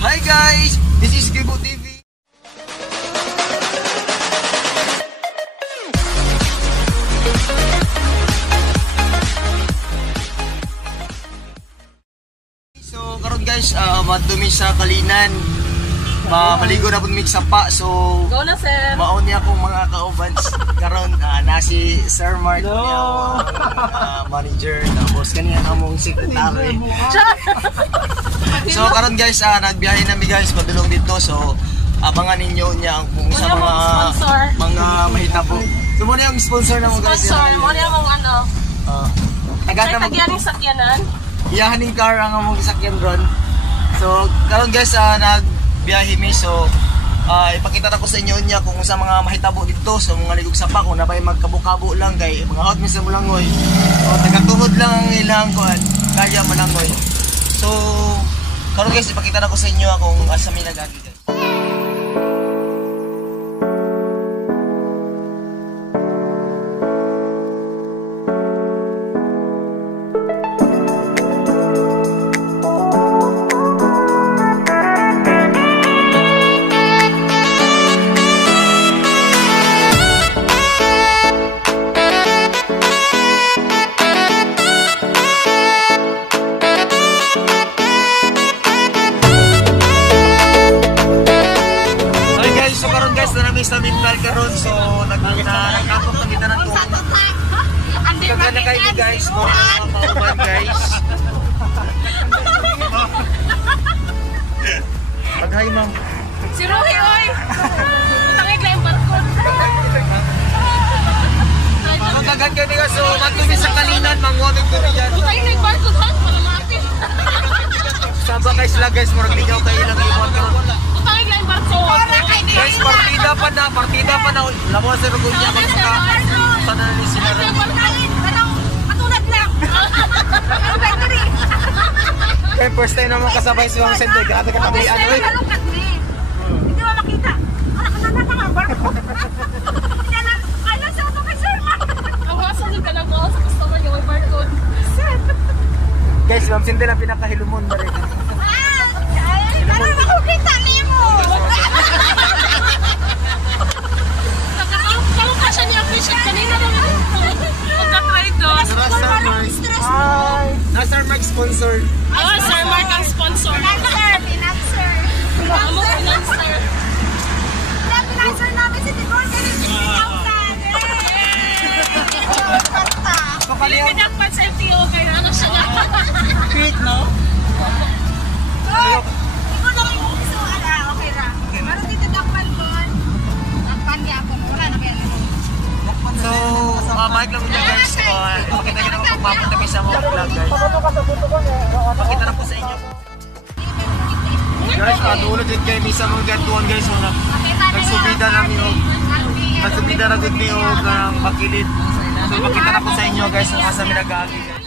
Hi guys, this is Gibo TV. So karon guys, madumi sa Kalinan. Maligo na pud mix sa pa. So go na sir. Maon niya akong mga kaubans karon na si Sir Mark, manager na boss kaniya among secretary. So karon guys, nagbiyahe na mi guys padulong dito. So abangan ninyo niya ang kung sa mga mahitabo. So mo na yung sponsor na mo guys. Sponsor mo na yung ano. Tagad sakyanan. Iyahaning car ang among gisakyan ron. So karon guys, nagbiyahe mi. So ipakita na ko sa inyo niya kung sa mga mahitabo dito sa mga ligog sapa kung napay magkabo-kabo lang kay mga hot minsan mo langoy. So taga-tuhod lang ang ilang kuan, kaya malangoy. So karon guys, ipakita na ko sa inyo kung asa mi nagagi guys. Sa mental karon, so nagkapot na kita ng tuwa. Kagana kayo guys, mga kauban guys. Pag-hi ma'am. Si Rohi oy. Tangig lang barkod. Ang kagan kayo guys, so matumi sa Kalinan, mangwamig ko riyan. Tangig lang barkod ha, malamatin. Saba guys lang guys, murag ligaw kayo lang iwan karon. Tangig lang barkod. Guys, partida pa na. Lamo sa rugod niya kung sana ni sila. Patulad lang. Battery. Kaya first time naman kasabay si Ma'am Sente. Grabe ka tabihan. Kalungkat ni. Hindi mo makita. Barcode. Kala sa ito kay Sir Mark. Ang hasan ka na mo sa customer yung may barcode. Guys, Ma'am Sente lang pinakahilumon na rin. Ano makukita niyo mo? Kalungka siya niya appreciate kanina naman. Magka-try doon. Na Sir Mark sponsor. Sir Mark ang sponsor. Financer. Amo financer. Financer namin si Tigor. Hindi pinakpan sa LTO kaya ano siya na. Cute, no? Ikaw lang yung gusto. Okay ra. Pero dito dakpan doon. Dakpan niya ako. Wala na kaya nito. So, bike lang muna guys. Pakita nyo naman pagpapunta kayo sa mga vlog guys. Pakita na po sa inyo. Guys, tulad din kayo misa mga gatuan guys. Nagsubida namin o. Nagsubida na good niyo ng makilid. So, pakita na po sa inyo guys kung asa may nag-aagi guys.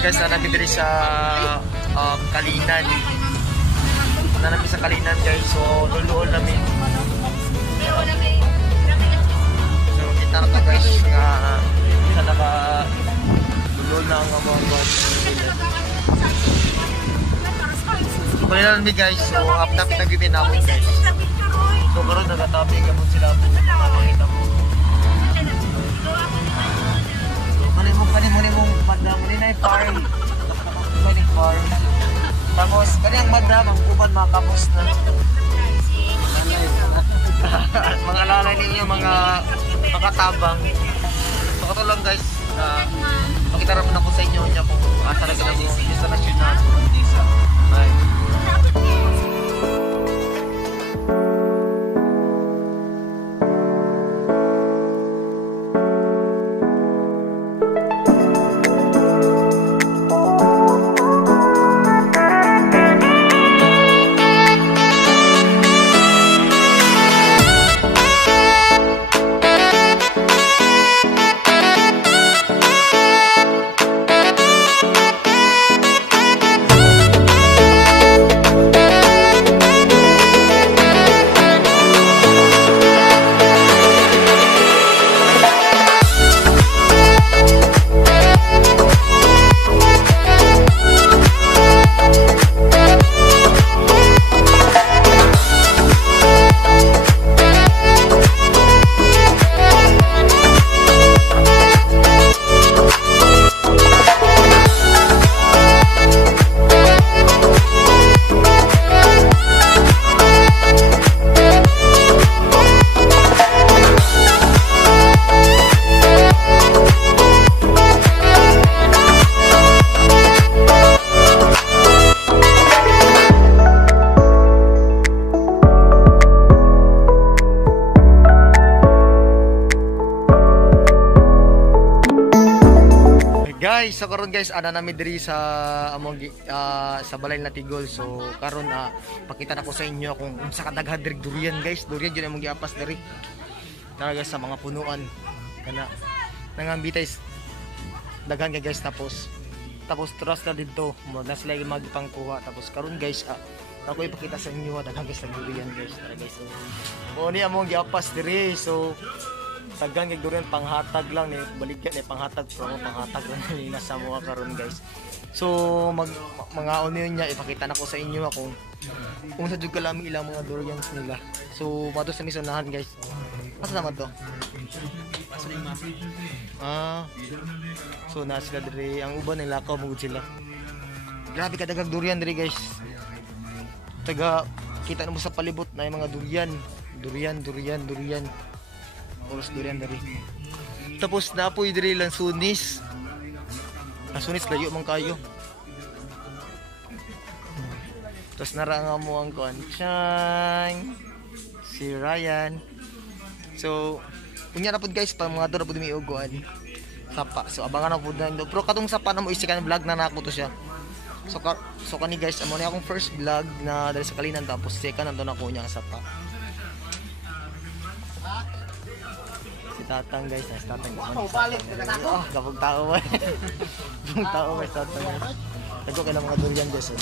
guys, namin diri sa Kalinan. Namin sa Kalinan guys. So luluon namin. So kita na to guys nga isa naka luluon na ang mga boss. Pwede na namin guys. So updap nag-ibin namin guys. So karon nagatabi gamot sila po. Makita mo. Kani mo madam mo ni farm. Kani farm. Tapos kani ang madam ang uban mga kapos na. Mga lalay ninyo mga makatabang. So kato lang guys. Pakita rin na ko sa inyo niya kung talaga na mo isa nasyonal. Ay. Guys, so karon guys, ana nami diri sa among sa balay na Tigol. So karon pakita na ko sa inyo kung unsa ka daghan diri durian guys. Durian jud among giapas diri. Talaga sa mga punuan kana nangambitay daghan kay guys tapos trust na dito mo na sila magpangkuha tapos karon guys ako ipakita sa inyo daghan guys ng durian guys. Talaga guys. So ni among giapas diri. So tagang kay durian panghatag lang ni baligyan ni panghatag panghatag lang ni nasa mga karon guys. So mga niya ipakita na ko sa inyo kung sa jud kalami ilang mga durians nila. So mato sa misunahan guys. Asa naman to? So na sila diri ang uban nila lakaw mugod sila. Grabe ka dagang durian diri guys. Taga kita na mo sa palibot na yung mga durian. Oras durian dari. Tapos naapoy diri lang sunis. Sunis layo man kayo. Tapos naranga mo ang kuan. Si Ryan. So punya na pud guys pa mga dura pud mi uguan. Sapa. So abangan na pud na. Pero katong sapa na mo isikan vlog na nako to siya. So kani guys amo ni akong first vlog na dali sa Kalinan tapos second nandoon ako niya sapa. Tatang guys, tatang kapag tao ba? Yung tao guys, tatang guys. Nagko kailang mga durian guys.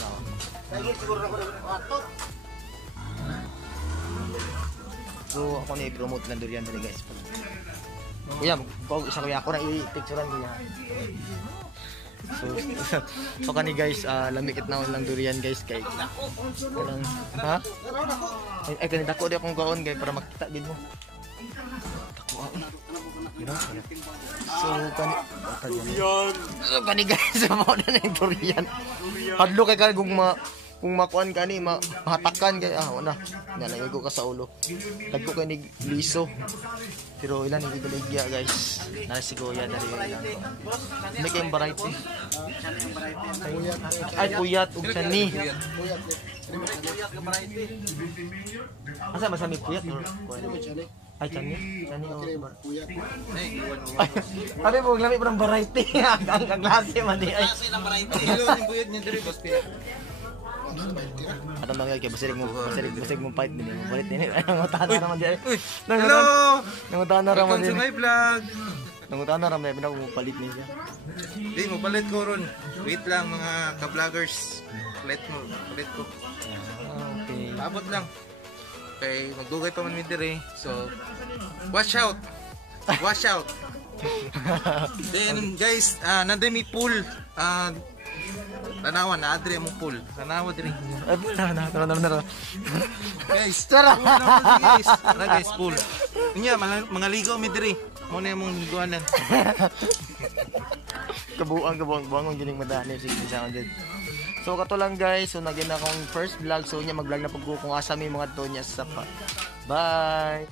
So ako na i-promote lang durian dali guys. Kuya, isa kuya ako na i-picturean niya. So kani guys, lamikit na lang durian guys kay. Ha? Ay kanina dako di akong gaon guys para makita gid mo. So kani guys mo na ning durian. Hadlo kay kung makuan kani mahatakan kay wala. Nalagay ko ka sa ulo. Dagko kay nig liso. Pero ilan ning giligya guys. Na si Goya dari ilang. Ni kay variety. Ay puyat ug chani. Asa masami puyat or ay chani o puyat. Abi mo lami parang variety. Ang klase man di ay. Klase ng variety. Ilo ning puyat ni diri bas pila. Atong mga kay basirig mo fight din mo balit din. Ang utana naman di ay. Hello. Ang utana naman din. Welcome to my vlog. Nangutan na ramay na kung palit niya. Di mo palit ko ron. Wait lang mga ka-vloggers. Palit ko. Okay. Paabot lang. Okay, magdugay pa man mi dire. So, watch out. Watch out. Then guys, nanday mi pool. Tanawan na adre mo pool. Tanawa dire. Ay, na. Guys, Tara. guys. Tara guys, pool. Unya mga ligo mi dire. Mo na mong liguanan. Kabuang gining madani sige sa agad. So kato lang guys, so naging akong first vlog, so nya mag-vlog na pag kung asa may mga donya sa pa. Bye.